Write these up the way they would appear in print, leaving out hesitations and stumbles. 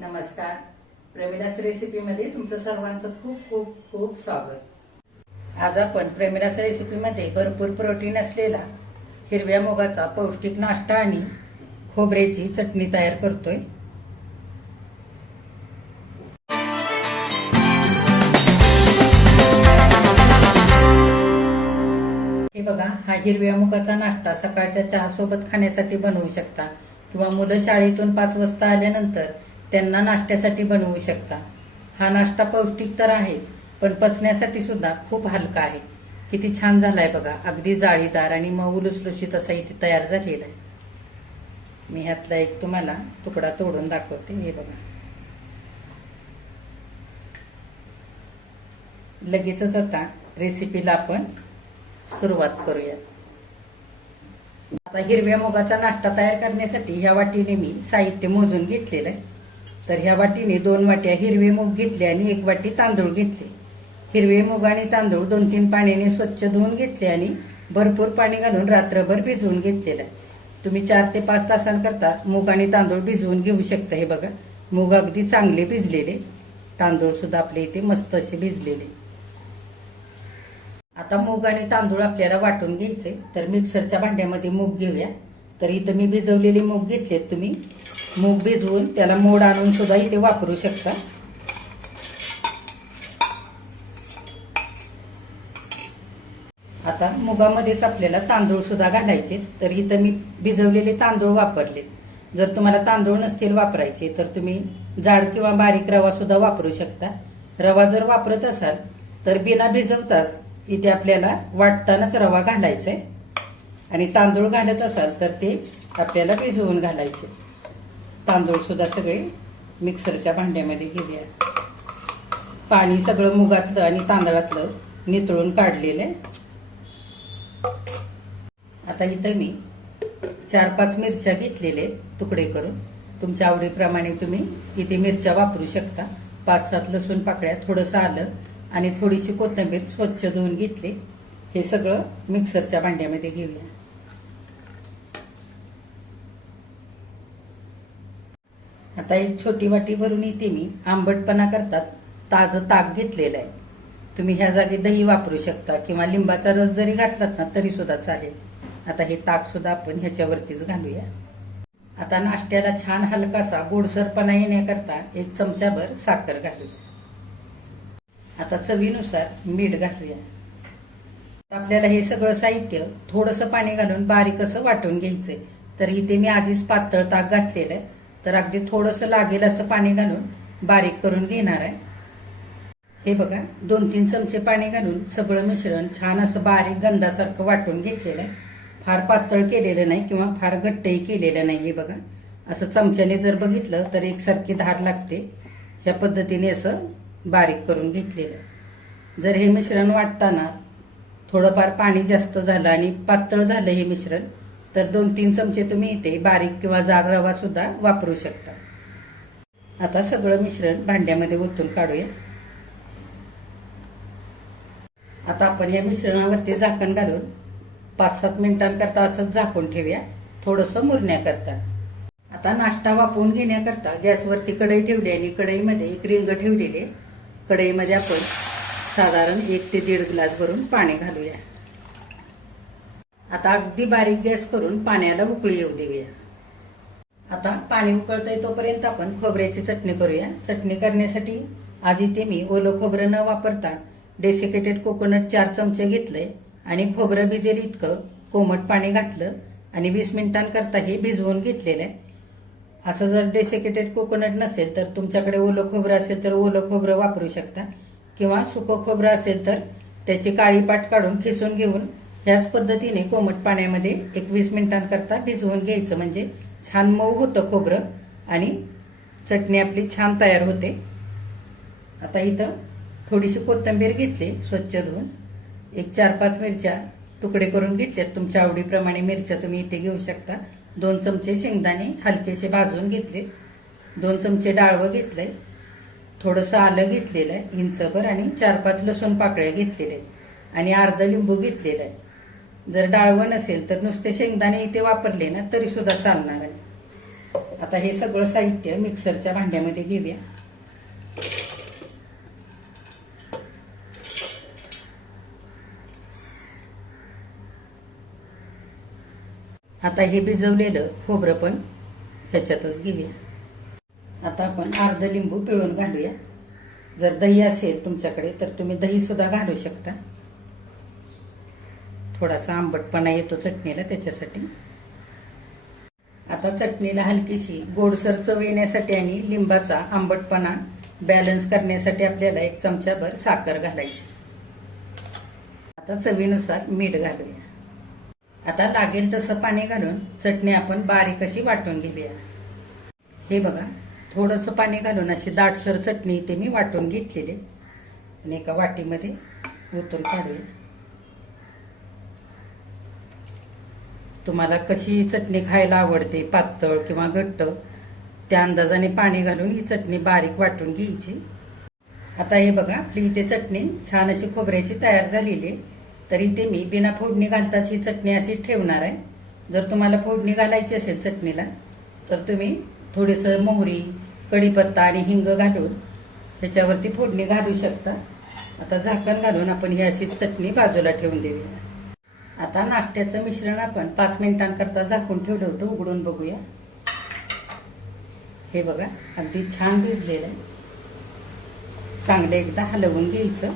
नमस्कार. प्रेमिलास रेसिपीमध्ये तुमचं सर्वांचं खूप खूप खूप स्वागत. आज आपण प्रेमिलास रेसिपीमध्ये भरपूर प्रोटीन असलेला हिरव्या मुगाचा पौष्टिक नाश्ता आणि खोबऱ्याची चटणी तयार करतोय. हे बघा, हा हिरव्या मुगाचा नाश्ता सकाळच्या चहा सोबत खाण्यासाठी बनवू शकता किंवा मुलं शाळेतून 5 वाजता आल्यानंतर त्यांना नाश्त्यासाठी बनवू शकता. हा नाश्ता पौष्टिक तर आहेच, पण पचण्यासाठी सुद्धा खूप हलका आहे. किती छान झालाय बघा, अगदी जाळीदार आणि मऊ लुसलुशीत असा इथे तयार झालेला आहे. मी ह्यातला एक तुम्हाला तुकडा तोडून दाखवते. हे बघा, लगेचच आता रेसिपीला आपण सुरुवात करूया. आता हिरव्या मुगाचा नाश्ता तयार करण्यासाठी ह्या वाटीने मी साहित्य मोजून घेतलेलं आहे. तर ह्या वाटीने 2 वाट्या हिरवे मूग घेतले आणि 1 वाटी तांदूळ घेतले. हिरवे मूग आणि तांदूळ 2-3 पाण्याने स्वच्छ धुवून घेतले आणि भरपूर पाणी घालून रात्रभर भिजवून घेतलेलं आहे. तुम्ही 4 ते 5 तासांकरता मूग आणि तांदूळ भिजवून घेऊ शकता. हे बघा, मूग अगदी चांगले भिजलेले, तांदूळ सुद्धा आपले इथे मस्त असे भिजलेले. आता मूग आणि तांदूळ आपल्याला वाटून घ्यायचे. तर मिक्सरच्या भांड्यामध्ये मूग घेऊया. तर इथं मी भिजवलेले मूग घेतलेत. तुम्ही मूग भिजवून त्याला मोड आणून सुद्धा इथे वापरू शकता. आता मुगामध्येच आपल्याला तांदूळ सुद्धा घालायचे. तर इथं मी भिजवलेले तांदूळ वापरले. जर तुम्हाला तांदूळ नसतील वापरायचे तर तुम्ही जाड किंवा बारीक रवा सुद्धा वापरू शकता. रवा जर वापरत असाल तर बिना भिजवताच इथे आपल्याला वाटतानाच रवा घालायचा आहे आणि तांदूळ घालत असाल तर ते आपल्याला भिजवून घालायचे. तांदूळ सुद्धा सगळे मिक्सरच्या भांड्यामध्ये घेऊया. पाणी सगळं मुगातलं आणि तांदळातलं नितळून काढलेलं आहे. आता इथं मी 4-5 मिरच्या घेतलेले तुकडे करून. तुमच्या आवडीप्रमाणे तुम्ही इथे मिरच्या वापरू शकता. 5-7 लसूण पाकळ्या, थोडंसं आलं आणि थोडीशी कोथिंबीर स्वच्छ धुवून घेतले. हे सगळं मिक्सरच्या भांड्यामध्ये घेऊया. आता एक छोटी वाटी भरून इथे मी आंबटपणा करतात ताजं ताक घेतलेलं आहे. तुम्ही ह्या जागी दही वापरू शकता किंवा लिंबाचा रस जरी घातलात ना तरी सुद्धा चालेल. आता हे ताक सुद्धा आपण ह्याच्यावरतीच घालूया. आता नाश्त्याला छान हलकासा गोडसरपणा येण्याकरता 1 चमचाभर साखर घालूया. आता चवीनुसार मीठ घालूया. आपल्याला हे सगळं साहित्य थोडंसं पाणी घालून बारीक असं वाटून घ्यायचंय. तर इथे मी आधीच पातळ ताक घातलेलं आहे. तर अगदी थोडंसं लागेल असं पाणी घालून बारीक करून घेणार आहे. हे बघा, 2-3 चमचे पाणी घालून सगळं मिश्रण छान असं बारीक गंधासारखं वाटून घेतलेलं आहे. फार पातळ केलेलं नाही किंवा फार घट्टही केलेलं नाही. हे बघा, असं चमच्याने जर बघितलं तर एकसारखी धार लागते. ह्या पद्धतीने असं बारीक करून घेतलेलं. जर हे मिश्रण वाटताना थोडंफार पाणी जास्त झालं आणि पातळ झालं हे मिश्रण तर 2-3 चमचे तुम्ही इथे बारीक किंवा जाड रवा सुद्धा वापरू शकता. आता सगळं मिश्रण भांड्यामध्ये ओतून काढूया. आता आपण या मिश्रणावरती झाकण घालून 5-7 मिनिटांकरता असंच झाकून ठेवूया, थोडंसं मुरण्याकरता. आता नाश्ता वापरून घेण्याकरता गॅसवरती कढई ठेवली आणि कढईमध्ये एक रिंग ठेवलेली. कढईमध्ये आपण साधारण 1 ते 1.5 ग्लास भरून पाणी घालूया. आता अगदी बारीक गॅस करून पाण्याला उकळी येऊ देऊया. आता पाणी उकळतंय तोपर्यंत आपण खोबऱ्याची चटणी करूया. चटणी करण्यासाठी आज इथे मी ओलं खोबरं न वापरता डेसिकेटेड कोकोनट 4 चमचे घेतले आणि खोबरं भिजेल इतकं कोमट पाणी घातलं आणि 20 मिनिटांकरता हे भिजवून घेतलेलं आहे. असं जर डेसिकेटेड कोकोनट नसेल तर तुमच्याकडे ओलं खोबरं असेल तर ओलं खोबरं वापरू शकता किंवा सुकं खोबरं असेल तर त्याची काळी पाट काढून खिसून घेऊन ह्याच पद्धतीने कोमट पाण्यामध्ये 20 मिनिटांकरता भिजवून घ्यायचं. म्हणजे छान मऊ होतं खोबरं आणि चटणी आपली छान तयार होते. आता इथं थोडीशी कोथिंबीर घेतली स्वच्छ धुवून. 4-5 मिरच्या तुकडे करून घेतल्यात. तुमच्या आवडीप्रमाणे मिरच्या तुम्ही इथे घेऊ शकता. 2 चमचे शेंगदाणे हलकेसे भाजून घेतले. 2 चमचे डाळवं घेतलंय. थोडंसं आलं घेतलेलं आहे इंचभर आणि 4-5 लसूण पाकळ्या घेतलेल्या आहेत आणि अर्ध लिंबू घेतलेलं आहे. जर डाळवं नसेल तर नुसते शेंगदाणे इथे वापरले ना तरी सुद्धा चालणार आहे. आता हे सगळं साहित्य मिक्सरच्या भांड्यामध्ये घेऊया. आता हे भिजवलेलं खोबरं पण ह्याच्यातच घेऊया. आता आपण अर्ध लिंबू पिळून घालूया. जर दही असेल तुमच्याकडे तर तुम्ही दही सुद्धा घालू शकता. थोडासा आंबटपणा येतो चटणीला, त्याच्यासाठी. आता चटणीला हलकीशी गोडसर चव येण्यासाठी आणि लिंबाचा आंबटपणा बॅलन्स करण्यासाठी आपल्याला 1 चमचाभर साखर घालायची. आता चवीनुसार मीठ घालूया. आता लागेल तसं पाणी घालून चटणी आपण बारीक अशी वाटून घेऊया. हे बघा, थोडंसं पाणी घालून अशी दाटसर चटणी इथे मी वाटून घेतलेली आणि एका वाटीमध्ये ओतून काढूया. तुम्हाला कशी चटणी खायला आवडते, पातळ किंवा घट्ट, त्या अंदाजाने पाणी घालून ही चटणी बारीक वाटून घ्यायची. आता हे बघा, आपली इथे चटणी छान अशी खोबऱ्याची तयार झालेली आहे. तर इथे मी बिना फोडणी घालताच ही चटणी अशी ठेवणार आहे. जर तुम्हाला फोडणी घालायची असेल चटणीला तर तुम्ही थोडीसं मोहरी, कढीपत्ता आणि हिंग घालून त्याच्यावरती फोडणी घालू शकता. आता झाकण घालून आपण ही अशी चटणी बाजूला ठेवून देऊया. आता नाश्त्याचं मिश्रण आपण 5 मिनिटांकरता झाकून ठेवलं होतं. उघडून बघूया. हे बघा, अगदी छान भिजलेलं आहे. चांगलं एकदा हलवून घ्यायचं.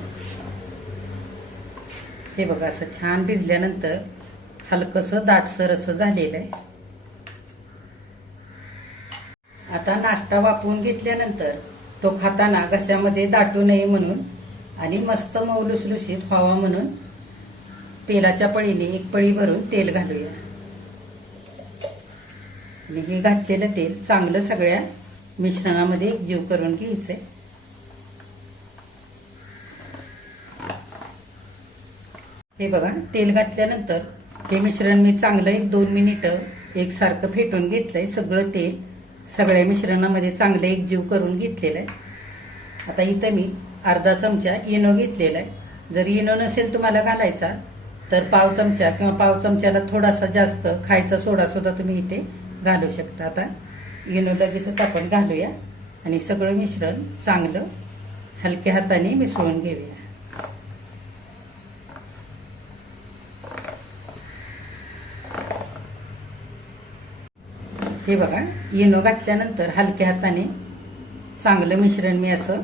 हे बघा, असं छान भिजल्यानंतर हलकसं दाटसर असं झालेलं आहे. आता नाश्ता वापरून घेतल्यानंतर तो खाताना घशामध्ये दाटू नये म्हणून आणि मस्त मऊ लुसलुशीत व्हावा म्हणून तेलाच्या पळीने 1 पळी भरून तेल घालूया. आणि हे घातलेलं तेल चांगलं सगळ्या मिश्रणामध्ये एकजीव करून घ्यायचंय. हे बघा, तेल घातल्यानंतर हे मिश्रण मी चांगलं 1-2 मिनिटं एकसारखं फेटून घेतलंय. सगळं तेल सगळ्या मिश्रणामध्ये चांगलं एकजीव करून घेतलेलं आहे. आता इथं मी अर्धा चमचा इनो घेतलेला आहे. जर इनो नसेल तुम्हाला घालायचा तर पाव चमचा किंवा पाव चमच्याला थोडासा जास्त खायचा सोडा सुद्धा तुम्ही इथे घालू शकता. आता इनो लगेचच आपण घालूया आणि सगळं मिश्रण चांगलं हलक्या हाताने मिसळून घेऊया. हे बघा, इनो घातल्यानंतर हलक्या हाताने चांगलं मिश्रण मी असं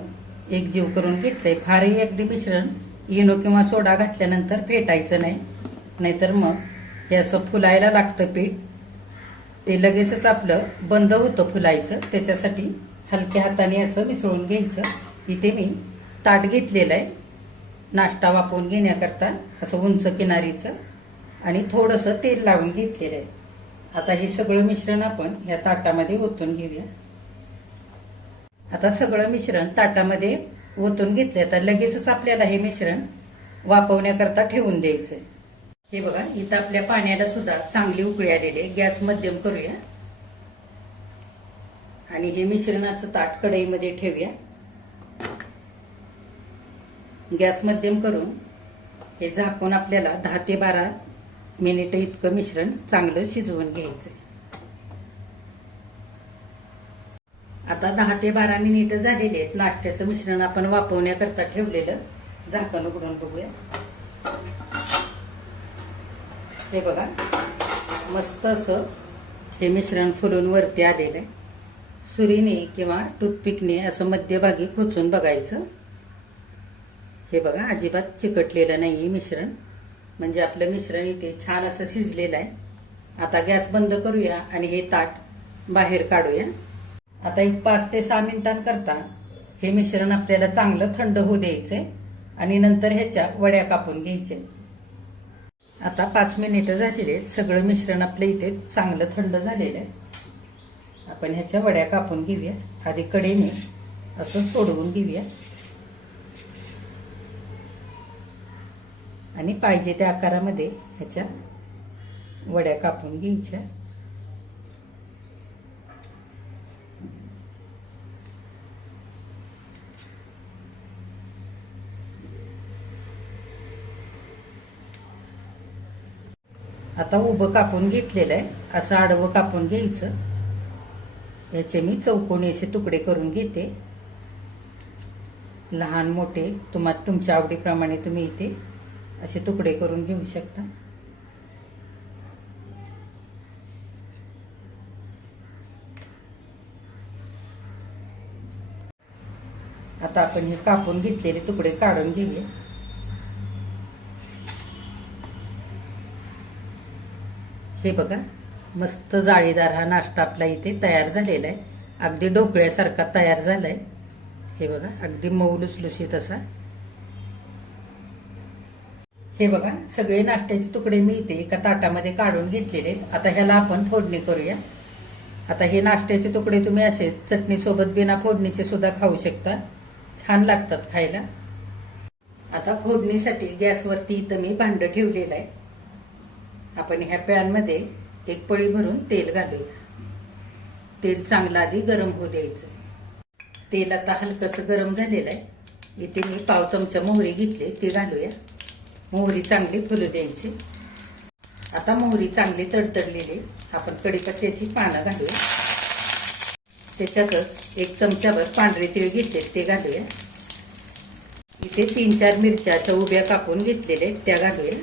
एकजीव करून घेतलंय. फारही अगदी मिश्रण इनो किंवा सोडा घातल्यानंतर फेटायचं नाही, नाहीतर मग हे असं फुलायला लागतं पीठ. ते लगेचच आपलं बंद होतं फुलायचं. त्याच्यासाठी हलक्या हाताने असं मिसळून घ्यायचं. इथे मी ताट घेतलेलं आहे नाश्ता वापरून घेण्याकरता, असं उंच किनारीचं, आणि थोडंसं तेल लावून घेतलेलं आहे. आता हे सगळं मिश्रण आपण या ताटामध्ये ओतून घेऊया. आता सगळं मिश्रण ताटामध्ये ओतून घेतलं. आता लगेचच आपल्याला हे मिश्रण वाफवण्याकरता ठेवून द्यायचंय. हे बघा, इथं आपल्या पाण्याला सुद्धा चांगली उकळी आलेली आहे. गॅस मध्यम करूया आणि हे मिश्रणाचं ताट कढईमध्ये ठेवूया. गॅस मध्यम करून हे झाकून आपल्याला 10 ते 12 मिनिटं इतकं मिश्रण चांगलं शिजवून घ्यायचंय. आता 10 ते 12 मिनिटं झालेली आहेत. नाश्त्याचं मिश्रण आपण वाफवण्याकरता ठेवलेलं. झाकण उघडून बघूया. हे बघा, मस्त असं हे मिश्रण फुलून वरती आलेलं आहे. सुरीने किंवा टूथपिकने असं मध्यभागी खोचून बघायचं. हे बघा, अजिबात चिकटलेलं नाही मिश्रण, म्हणजे आपलं मिश्रण इथे छान असं शिजलेलं आहे. आता गॅस बंद करूया आणि हे ताट बाहेर काढूया. आता 5 ते 6 मिनिटांकरता हे मिश्रण आपल्याला चांगलं थंड होऊ द्यायचंय आणि नंतर ह्याच्या वड्या कापून घ्यायच्या. आता 5 मिनिटं झालेली आहेत. सगळं मिश्रण आपलं इथे चांगलं थंड झालेलं आहे. आपण ह्याच्या वड्या कापून घेऊया. आधी कडेने असं सोडवून घेऊया आणि पाहिजे त्या आकारामध्ये ह्याच्या वड्या कापून घ्यायच्या. आता उभं कापून घेतलेलं आहे. असं आडवं कापून घ्यायचं याचे मी चौकोनी असे तुकडे करून घेते. लहान मोठे तुमच्या आवडीप्रमाणे तुम्ही इथे असे तुकडे करून घेऊ शकता. आता आपण हे कापून घेतलेले तुकडे काढून घेऊया. हे बघा, मस्त जाळीदार हा नाश्ता आपला इथे तयार झालेला आहे. अगदी ढोकळ्यासारखा तयार झालाय. हे बघा, अगदी मऊ लुसलुशीत असा. हे बघा, सगळे नाश्त्याचे तुकडे मी इथे एका ताटामध्ये काढून घेतलेले आहेत. आता ह्याला आपण फोडणी करूया. आता हे नाश्त्याचे तुकडे तुम्ही असे चटणी सोबत बिना फोडणीचे सुद्धा खाऊ शकता. छान लागतात खायला. आता फोडणीसाठी गॅसवरती इथं मी भांडं ठेवलेलं आहे. आपण ह्या पॅनमध्ये एक पळी भरून तेल घालूया. तेल चांगलं आधी गरम होऊ द्यायचं. तेल आता हलकंसं गरम झालेलं आहे. इथे मी पाव चमचा मोहरी घेतली, ती घालूया. मोहरी चांगली फुलू द्यायची. आता मोहरी चांगली तडतडलेली आपण कढीपत्त्याची पानं घालूया. त्याच्यातच एक चमचाभर पांढरे तीळ घेतले, ते घालूया. इथे 3-4 मिरच्या उभ्या कापून घेतलेले त्या घालूया.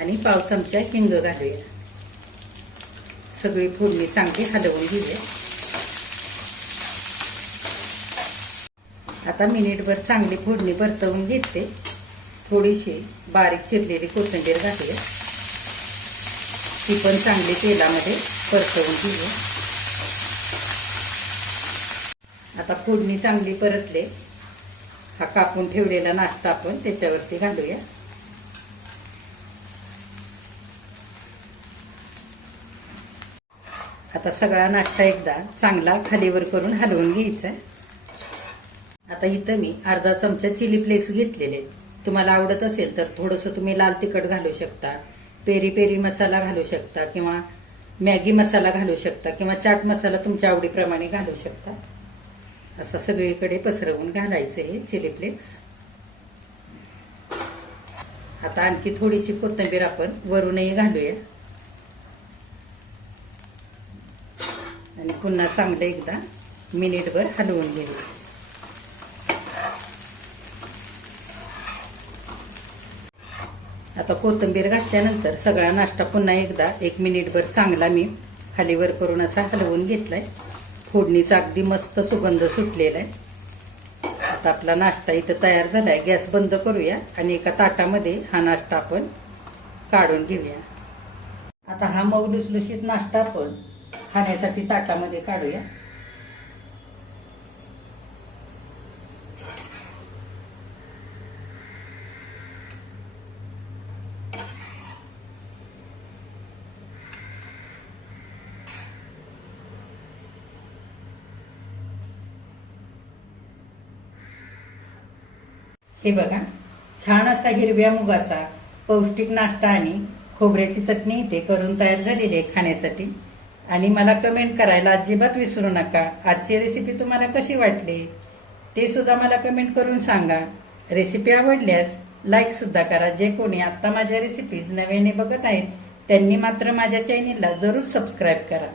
आणि पाव चमचा हिंग घालूया. सगळी फोडणी चांगली हलवून घेऊया. आता मिनिटभर चांगली फोडणी परतवून घेते. थोडीशी बारीक चिरलेली कोथिंबीर घालूया. ती पण चांगली तेलामध्ये परतवून घेऊया. आता फोडणी चांगली परतले. हा कापून ठेवलेला नाश्ता आपण त्याच्यावरती घालूया. आता सगळा नाश्ता एकदा चांगला खालीवर करून हलवून घ्यायचा. आता इथं मी अर्धा चमचा चिली फ्लेक्स घेतलेले. तुम्हाला आवडत असेल तर थोडंसं तुम्ही लाल तिखट घालू शकता, पेरी पेरी मसाला घालू शकता, किंवा मॅगी मसाला घालू शकता, किंवा चाट मसाला तुमच्या आवडीप्रमाणे घालू शकता. असं सगळीकडे पसरवून घालायचं हे चिली फ्लेक्स. आता आणखी थोडीशी कोथिंबीर आपण वरूनही घालूया. आणि पुन्हा चांगलं एकदा मिनिटभर हलवून घेऊया. आता कोथिंबीर घातल्यानंतर सगळा नाश्ता पुन्हा एकदा 1 मिनिटभर चांगला मी खालीवर करून असा हलवून घेतलाय. फोडणीचा अगदी मस्त सुगंध सुटलेला आहे. आता आपला नाश्ता इथं तयार झालाय. गॅस बंद करूया आणि एका ताटामध्ये हा नाश्ता आपण काढून घेऊया. आता हा मऊ लुसलुशीत नाश्ता आपण खाण्यासाठी ताटामध्ये काढूया. हे बघा, छान असा हिरव्या मुगाचा पौष्टिक नाश्ता आणि खोबऱ्याची चटणी इथे करून तयार झालेली आहे खाण्यासाठी. आणि मला कमेंट करायला अजिबात विसरू नका. आजची रेसिपी तुम्हाला कशी वाटली ते सुद्धा मला कमेंट करून सांगा. रेसिपी आवडल्यास लाईक सुद्धा करा. जे कोणी आता माझ्या रेसिपीज नव्याने बघत आहेत त्यांनी मात्र माझ्या चॅनेलला जरूर सबस्क्राईब करा.